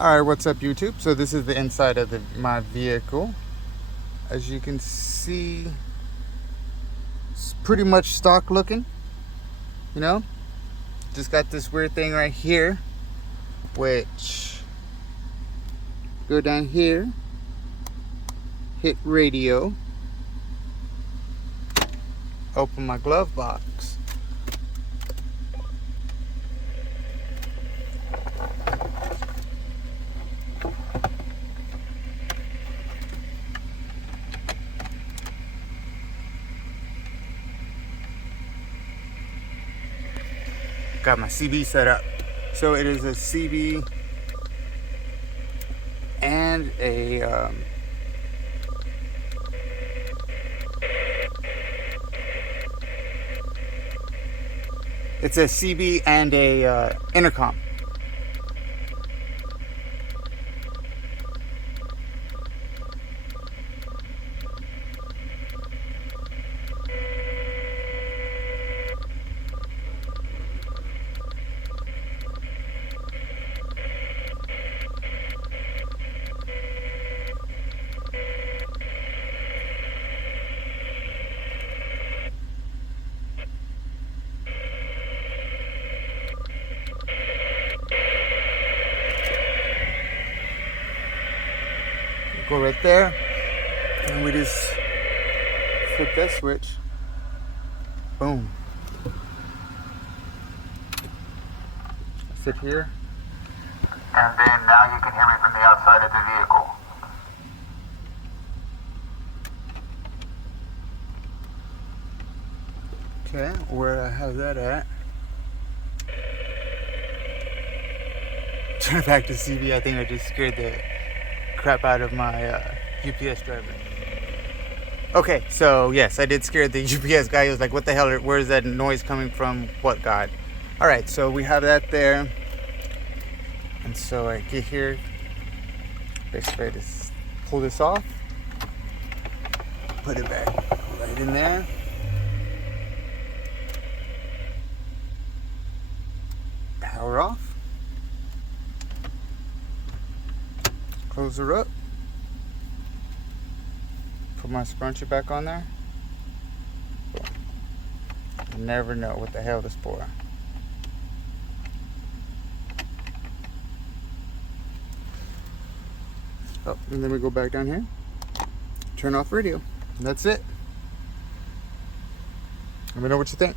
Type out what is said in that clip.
Alright, what's up YouTube? So this is the inside of my vehicle. As you can see, it's pretty much stock looking, you know? Just got this weird thing right here, which go down here, hit radio, open my glove box. Got my CB set up. So it is a CB and a it's a CB and a intercom. Go right there, and we just flip that switch. Boom. Sit here. And then now you can hear me from the outside of the vehicle. Okay, where I have that at. Turn it back to CB. I think I just scared the crap out of my UPS driver. Okay, so yes, I did scare the UPS guy. He was like, what the hell, where is that noise coming from? What God? Alright, so we have that there. And so I get here. Basically I just pull this off. Put it back right in there. Power off. Close her up. Put my scrunchie back on there. Boom. You never know what the hell to pour. Oh, and then we go back down here. Turn off radio. And that's it. Let me know what you think.